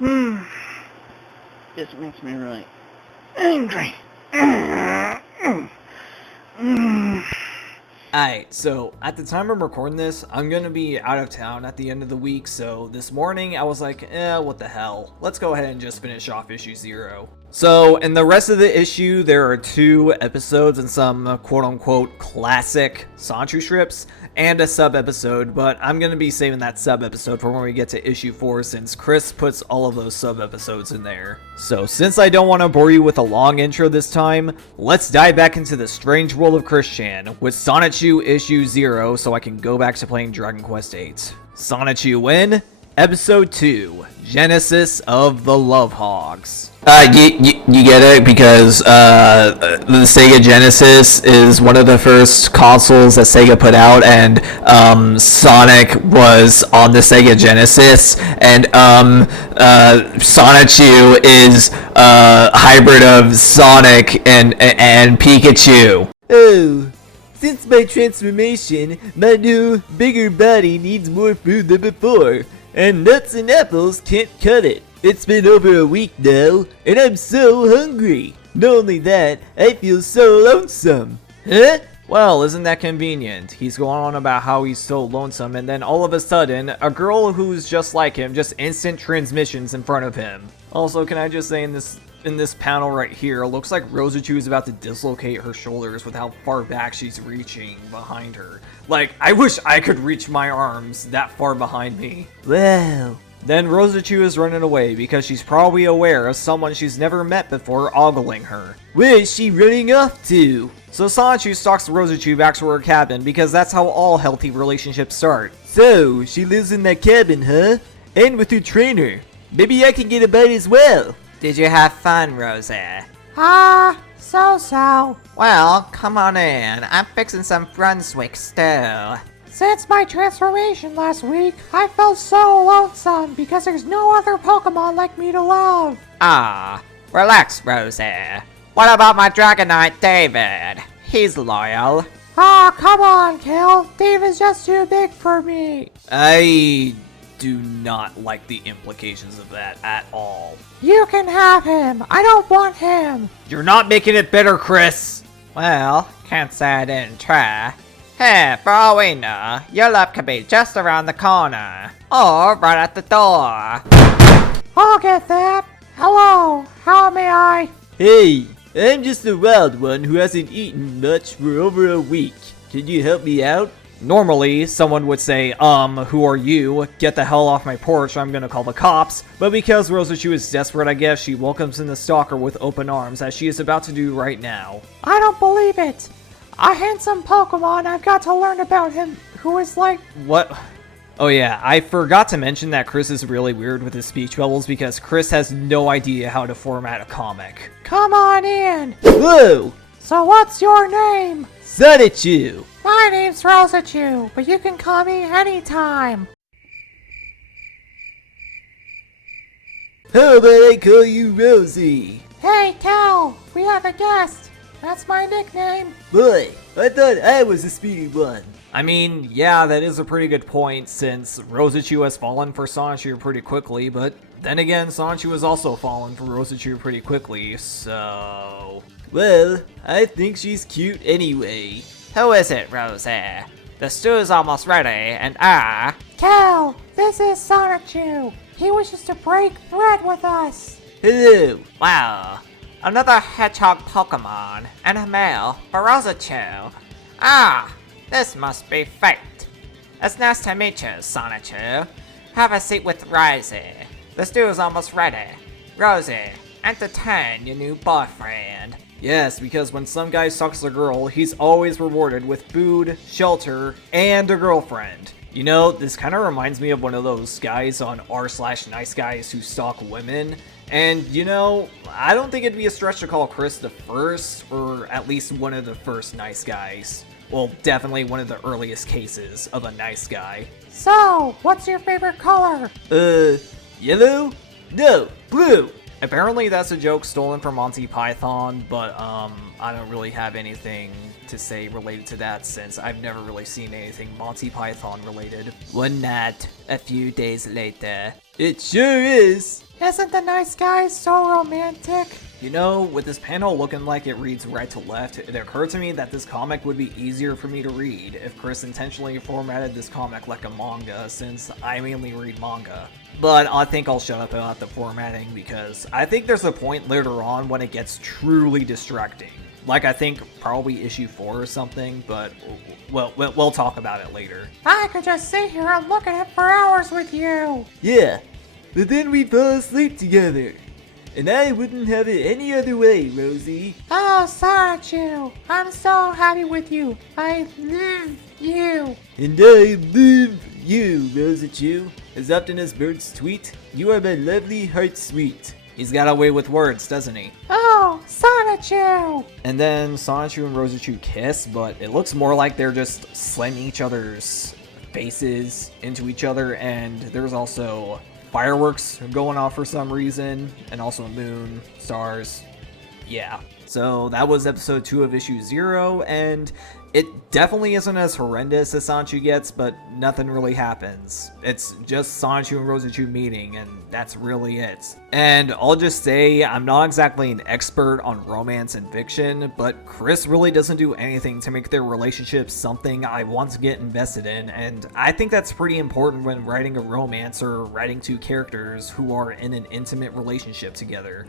This makes me really angry. Alright, so at the time I'm recording this, I'm gonna be out of town at the end of the week, so this morning I was like, what the hell? Let's go ahead and just finish off issue 0. So, in the rest of the issue, there are 2 episodes and some quote-unquote classic Sonichu strips, and a sub-episode, but I'm gonna be saving that sub-episode for when we get to issue 4 since Chris puts all of those sub-episodes in there. So, since I don't want to bore you with a long intro this time, let's dive back into the strange world of Christian with Sonichu issue 0 so I can go back to playing Dragon Quest VIII. Sonichu in Episode 2, Genesis of the Love Hogs. You get it because the Sega Genesis is one of the first consoles that Sega put out, and Sonic was on the Sega Genesis, and Sonichu is a hybrid of Sonic and Pikachu. Oh, since my transformation, my new, bigger body needs more food than before, and nuts and apples can't cut it. It's been over a week now, and I'm so hungry. Not only that, I feel so lonesome. Huh? Well, isn't that convenient? He's going on about how he's so lonesome, and then all of a sudden, a girl who's just like him just instant transmissions in front of him. Also, can I just say in this panel right here, it looks like Rosachu is about to dislocate her shoulders with how far back she's reaching behind her. Like, I wish I could reach my arms that far behind me. Wow. Then Rosachu is running away because she's probably aware of someone she's never met before ogling her. Where is she running off to? So Sonichu stalks Rosachu back to her cabin because that's how all healthy relationships start. So, she lives in that cabin, huh? And with her trainer. Maybe I can get a bite as well. Did you have fun, Rosie? So. Well, come on in. I'm fixing some Brunswick stew. Since my transformation last week, I felt so lonesome because there's no other Pokemon like me to love. Relax, Rosie. What about my Dragonite, David? He's loyal. Come on, Kale. Dave is just too big for me. I do not like the implications of that at all. You can have him. I don't want him. You're not making it better, Chris. Well, can't say I didn't try. Hey, for all we know, your love could be just around the corner. Or right at the door. I'll get that. Hello, how may I? Hey, I'm just a wild one who hasn't eaten much for over a week. Can you help me out? Normally, someone would say, who are you? Get the hell off my porch, I'm gonna call the cops. But because Rosachu is desperate, I guess, she welcomes in the stalker with open arms, as she is about to do right now. I don't believe it. A handsome Pokemon, I've got to learn about him, who is like... What? Oh yeah, I forgot to mention that Chris is really weird with his speech bubbles because Chris has no idea how to format a comic. Come on in. Whoa! So what's your name? Sonichu! My name's Rosachu, but you can call me anytime. How about I call you Rosie? Hey, Cal, we have a guest. That's my nickname. Boy, I thought I was the speedy one. I mean, yeah, that is a pretty good point since Rosachu has fallen for Sonichu pretty quickly, but then again, Sonichu has also fallen for Rosachu pretty quickly, so... Well, I think she's cute anyway. Who is it, Rosie? The stew's almost ready, and Cal, this is Sonichu. He wishes to break bread with us. Hello. Wow. Another hedgehog Pokemon, and a male for Rosachu. This must be fate. It's nice to meet you, Sonichu. Have a seat with Rosie. The stew is almost ready. Rosie, entertain your new boyfriend. Yes, because when some guy sucks a girl, he's always rewarded with food, shelter, and a girlfriend. You know, this kind of reminds me of one of those guys on r/nice guys who stalk women. And, you know, I don't think it'd be a stretch to call Chris the first, or at least one of the first nice guys. Well, definitely one of the earliest cases of a nice guy. So, what's your favorite color? Yellow? No, blue! Apparently that's a joke stolen from Monty Python, but I don't really have anything to say related to that since I've never really seen anything Monty Python related. One night, a few days later. It sure is. Isn't the nice guy so romantic? You know, with this panel looking like it reads right to left, it occurred to me that this comic would be easier for me to read if Chris intentionally formatted this comic like a manga, since I mainly read manga. But I think I'll shut up about the formatting because I think there's a point later on when it gets truly distracting. Like, I think probably issue 4 or something, but we'll talk about it later. I could just sit here and look at it for hours with you. Yeah, but then we'd fall asleep together. And I wouldn't have it any other way, Rosie. Oh, Sonichu, I'm so happy with you. I love you. And I love you, Rosaichu. As often as birds tweet, you are my lovely heart sweet. He's got away with words, doesn't he? Oh, Sonichu. And then Sonichu and Rosaichu kiss, but it looks more like they're just slamming each other's faces into each other, and there's also fireworks going off for some reason, and also a moon, stars, yeah. So that was episode 2 of issue 0, and it definitely isn't as horrendous as Sonichu gets, but nothing really happens. It's just Sonichu and Rosaichu meeting, and that's really it. And I'll just say, I'm not exactly an expert on romance and fiction, but Chris really doesn't do anything to make their relationship something I want to get invested in, and I think that's pretty important when writing a romance or writing 2 characters who are in an intimate relationship together.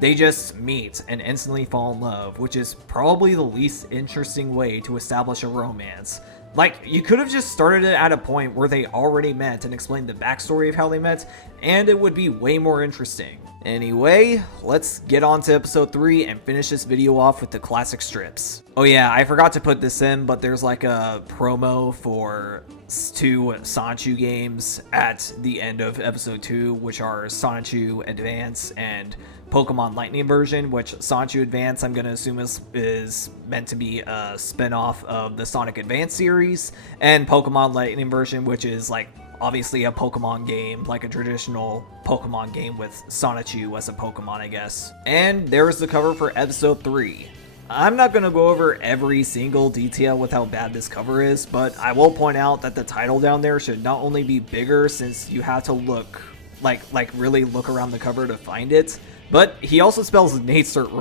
They just meet and instantly fall in love, which is probably the least interesting way to establish a romance. Like, you could have just started it at a point where they already met and explained the backstory of how they met, and it would be way more interesting. Anyway, let's get on to episode 3 and finish this video off with the classic strips. Oh yeah, I forgot to put this in, but there's like a promo for 2 Sonichu games at the end of episode 2, which are Sonichu Advance and Pokemon Lightning version, which Sonichu Advance I'm going to assume is meant to be a spin-off of the Sonic Advance series, and Pokemon Lightning version, which is like obviously a Pokemon game, like a traditional Pokemon game with Sonichu as a Pokemon, I guess. And there's the cover for episode 3. I'm not going to go over every single detail with how bad this cover is, but I will point out that the title down there should not only be bigger, since you have to look, like really look around the cover to find it, but he also spells Nate Cirque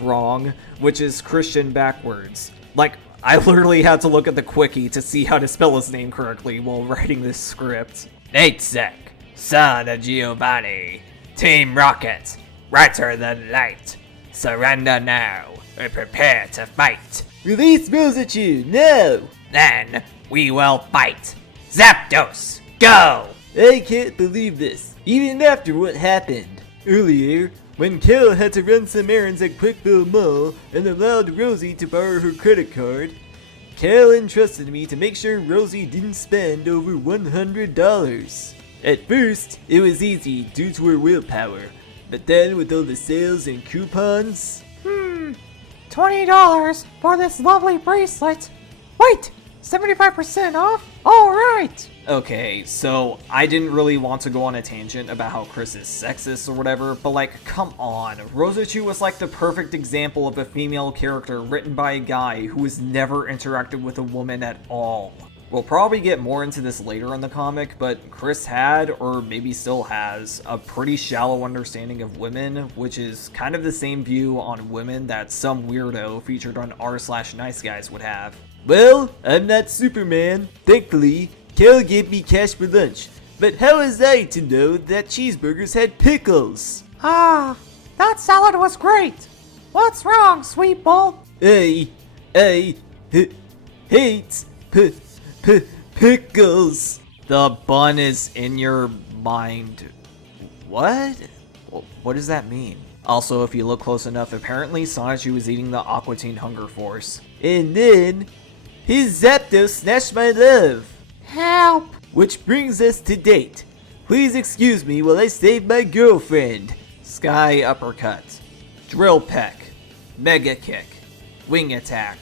wrong, which is Christian backwards. Like, I literally had to look at the quickie to see how to spell his name correctly while writing this script. Nate Cirque, son of Giovanni, Team Rocket, brighter than light. Surrender now, or prepare to fight. Release Rosaichu, now! Then we will fight. Zapdos, go! I can't believe this, even after what happened. Earlier, when Kel had to run some errands at Quickville Mall and allowed Rosie to borrow her credit card, Kel entrusted me to make sure Rosie didn't spend over $100. At first, it was easy due to her willpower, but then with all the sales and coupons... $20 for this lovely bracelet. Wait, 75% off? Alright! Okay, so I didn't really want to go on a tangent about how Chris is sexist or whatever, but like, come on. Rosaichu was like the perfect example of a female character written by a guy who has never interacted with a woman at all. We'll probably get more into this later in the comic, but Chris had, or maybe still has, a pretty shallow understanding of women, which is kind of the same view on women that some weirdo featured on r/Nice Guys would have. Well, I'm not Superman. Thankfully, Kel gave me cash for lunch. But how was I to know that cheeseburgers had pickles? Ah, that salad was great. What's wrong, sweet bull? I hate pickles. The bun is in your mind. What? What does that mean? Also, if you look close enough, apparently Sonichu is eating the Aqua Teen Hunger Force. And then, his Zapdos snatched my love. Help! Which brings us to date. Please excuse me while I save my girlfriend. Sky Uppercut, Drill Peck, Mega Kick, Wing Attack,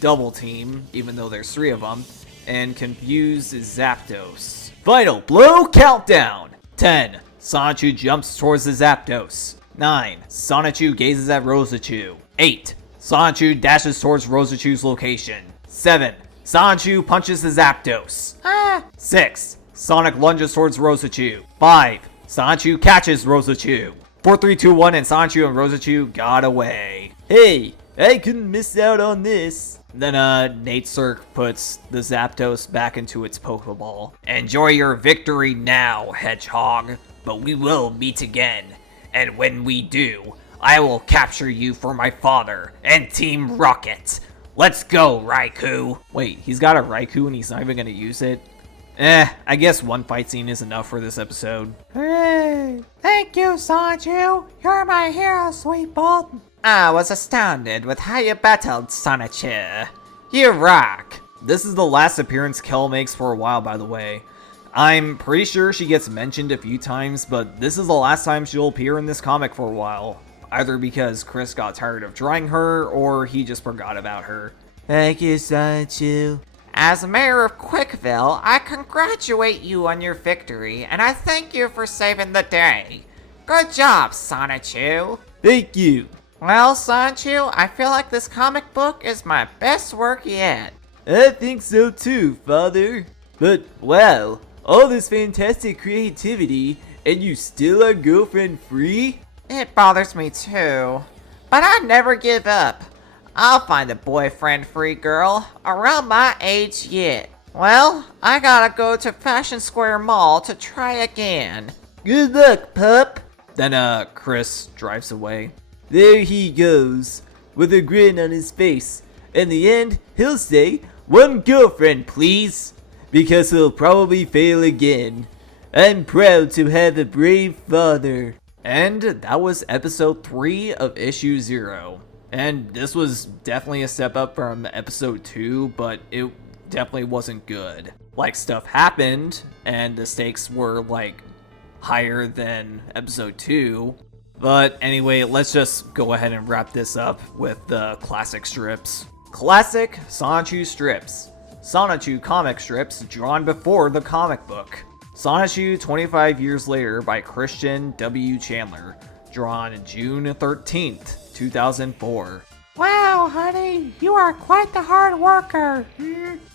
Double Team, even though there's 3 of them, and Confuse Zapdos. Final Blow Countdown! 10. Sonichu jumps towards the Zapdos. 9. Sonichu gazes at Rosaichu. 8. Sonichu dashes towards Rosaichu's location. 7. Sonichu punches the Zapdos. 6. Sonic lunges towards Rosachu. 5. Sonichu catches Rosachu. 4, 3, 2, 1, and Sonichu and Rosachu got away. Hey, I couldn't miss out on this. Then Nate Cirque puts the Zapdos back into its Pokeball. Enjoy your victory now, Hedgehog, but we will meet again. And when we do, I will capture you for my father and Team Rocket. Let's go, Raikou. Wait, he's got a Raikou and he's not even gonna use it? I guess one fight scene is enough for this episode. Hooray! Thank you, Sonichu. You're my hero, sweet bolt. I was astounded with how you battled Sonichu. You rock. This is the last appearance Kel makes for a while, by the way. I'm pretty sure she gets mentioned a few times, but this is the last time she'll appear in this comic for a while. Either because Chris got tired of drawing her, or he just forgot about her. Thank you, Sonichu. As mayor of Quickville, I congratulate you on your victory, and I thank you for saving the day. Good job, Sonichu. Thank you. Well, Sonichu, I feel like this comic book is my best work yet. I think so too, Father. But wow, all this fantastic creativity, and you still are girlfriend free? It bothers me too. But I never give up. I'll find a boyfriend-free girl around my age yet. Well, I gotta go to Fashion Square Mall to try again. Good luck, pup. Then Chris drives away. There he goes, with a grin on his face. In the end, he'll say, "One girlfriend, please," because he'll probably fail again. I'm proud to have a brave father. And that was episode 3 of issue 0. And this was definitely a step up from episode 2, but it definitely wasn't good. Like, stuff happened, and the stakes were, like, higher than episode 2. But anyway, let's just go ahead and wrap this up with the classic strips. Classic Sonichu strips. Sonichu comic strips drawn before the comic book. Sonichu 25 Years Later by Christian W. Chandler. Drawn June 13th, 2004. Wow, honey, you are quite the hard worker.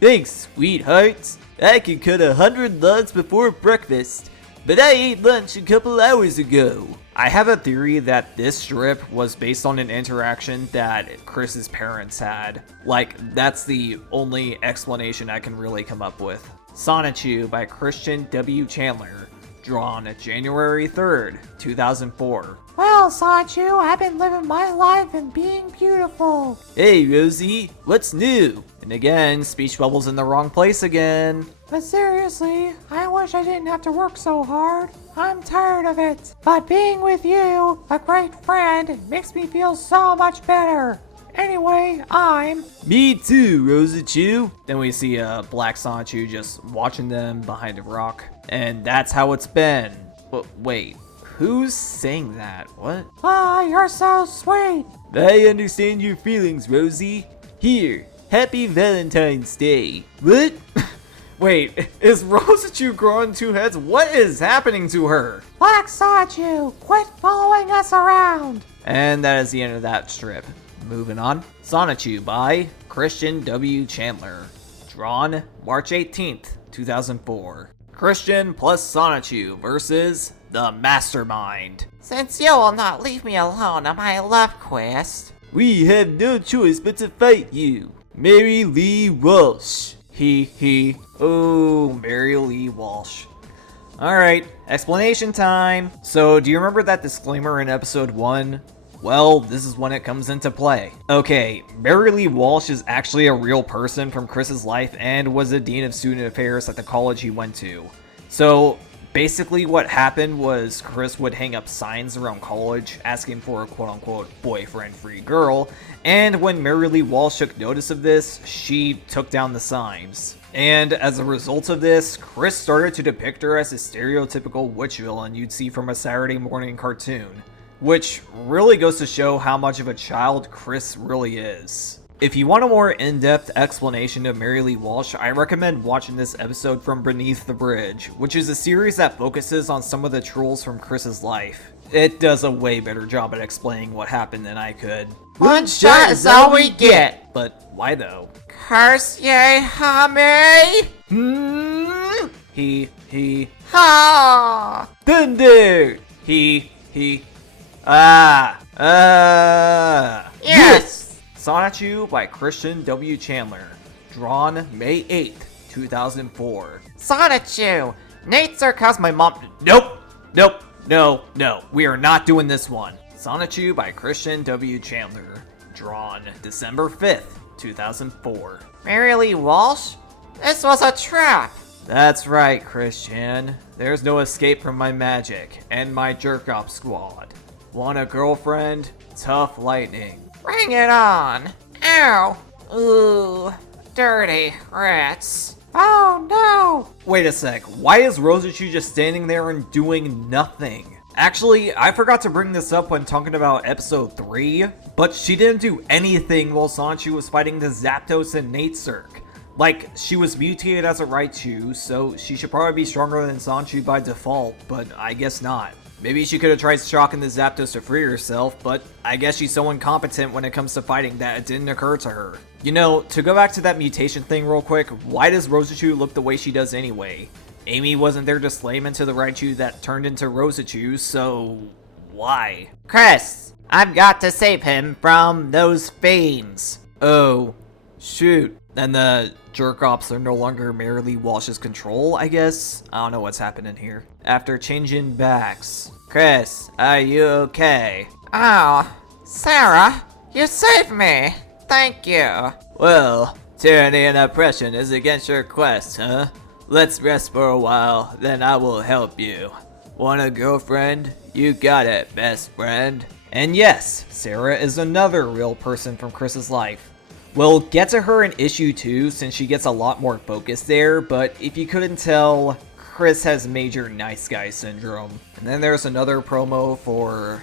Thanks, sweetheart. I could cut 100 logs before breakfast, but I ate lunch a couple hours ago. I have a theory that this strip was based on an interaction that Chris's parents had. Like, that's the only explanation I can really come up with. Sonichu by Christian W. Chandler. Drawn January 3rd, 2004. Well, Sonichu, I've been living my life and being beautiful. Hey, Rosie, what's new? And again, speech bubbles in the wrong place again. But seriously, I wish I didn't have to work so hard. I'm tired of it. But being with you, a great friend, makes me feel so much better. Anyway, I'm... Me too, Rosachu. Then we see Black Sonichu just watching them behind a rock. And that's how it's been. Wait, who's saying that? What? Ah, you're so sweet. I understand your feelings, Rosie. Here, happy Valentine's Day. What? Wait, is Rosachu growing 2 heads? What is happening to her? Black Sonichu, quit following us around. And that is the end of that strip. Moving on. Sonichu by Christian W. Chandler. Drawn March 18th, 2004. Christian plus Sonichu versus the Mastermind. Since you will not leave me alone on my love quest, We have no choice but to fight you. Mary Lee Walsh. He. Oh, Mary Lee Walsh. Alright, explanation time. So, do you remember that disclaimer in episode 1? Well, this is when it comes into play. Okay, Mary Lee Walsh is actually a real person from Chris's life and was the Dean of Student Affairs at the college he went to. So, basically what happened was Chris would hang up signs around college asking for a quote-unquote boyfriend-free girl, and when Mary Lee Walsh took notice of this, she took down the signs. And as a result of this, Chris started to depict her as a stereotypical witch villain you'd see from a Saturday morning cartoon. Which really goes to show how much of a child Chris really is. If you want a more in-depth explanation of Mary Lee Walsh, I recommend watching this episode from Beneath the Bridge, which is a series that focuses on some of the trolls from Chris's life. It does a way better job at explaining what happened than I could. one shot is all we get. But why though? Curse ye, homie! Ha! Thunder! Yes! Sonichu by Christian W. Chandler. Drawn May 8th, 2004. Sonichu! Nate's cause my mom. Nope! No. We are not doing this one. Sonichu by Christian W. Chandler. Drawn December 5th, 2004. Mary Lee Walsh? This was a trap! That's right, Christian. There's no escape from my magic and my jerk-off squad. Want a girlfriend? Tough lightning. Bring it on! Ow! Ooh, dirty rats. Oh no! Wait a sec, why is Rosachu just standing there and doing nothing? Actually, I forgot to bring this up when talking about episode 3, but she didn't do anything while Sonichu was fighting the Zapdos and Natesurk. Like, she was mutated as a Raichu, so she should probably be stronger than Sonichu by default, but I guess not. Maybe she could have tried shocking the Zapdos to free herself, but I guess she's so incompetent when it comes to fighting that it didn't occur to her. You know, to go back to that mutation thing real quick, why does Rosachu look the way she does anyway? Amy wasn't there to slam into the Raichu that turned into Rosachu, so why? Chris, I've got to save him from those fiends. Oh, shoot. Then the jerk-offs are no longer merely Walsh's control, I guess? I don't know what's happening here. After changing backs. Chris, are you okay? Oh, Sarah, you saved me. Thank you. Well, tyranny and oppression is against your quest, huh? Let's rest for a while, then I will help you. Want a girlfriend? You got it, best friend. And yes, Sarah is another real person from Chris's life. We'll get to her in issue 2 since she gets a lot more focus there, but if you couldn't tell, Chris has major nice guy syndrome. And then there's another promo for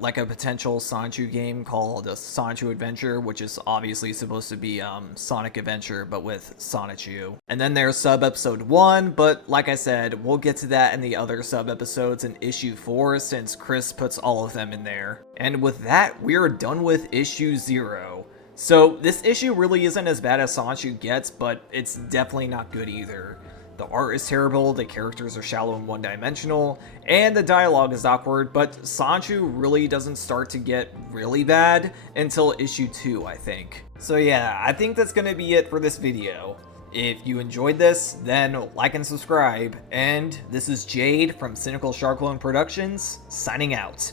like a potential Sonichu game called Sonichu Adventure, which is obviously supposed to be Sonic Adventure, but with Sonichu. And then there's sub-episode 1, but like I said, we'll get to that in the other sub-episodes in issue 4 since Chris puts all of them in there. And with that, we're done with issue 0. So this issue really isn't as bad as Sonichu gets, but it's definitely not good either. The art is terrible, the characters are shallow and one-dimensional, and the dialogue is awkward, but Sonichu really doesn't start to get really bad until issue 2, I think. So yeah, I think that's gonna be it for this video. If you enjoyed this, then like and subscribe, and this is Jade from Cynical Shark Clone Productions, signing out.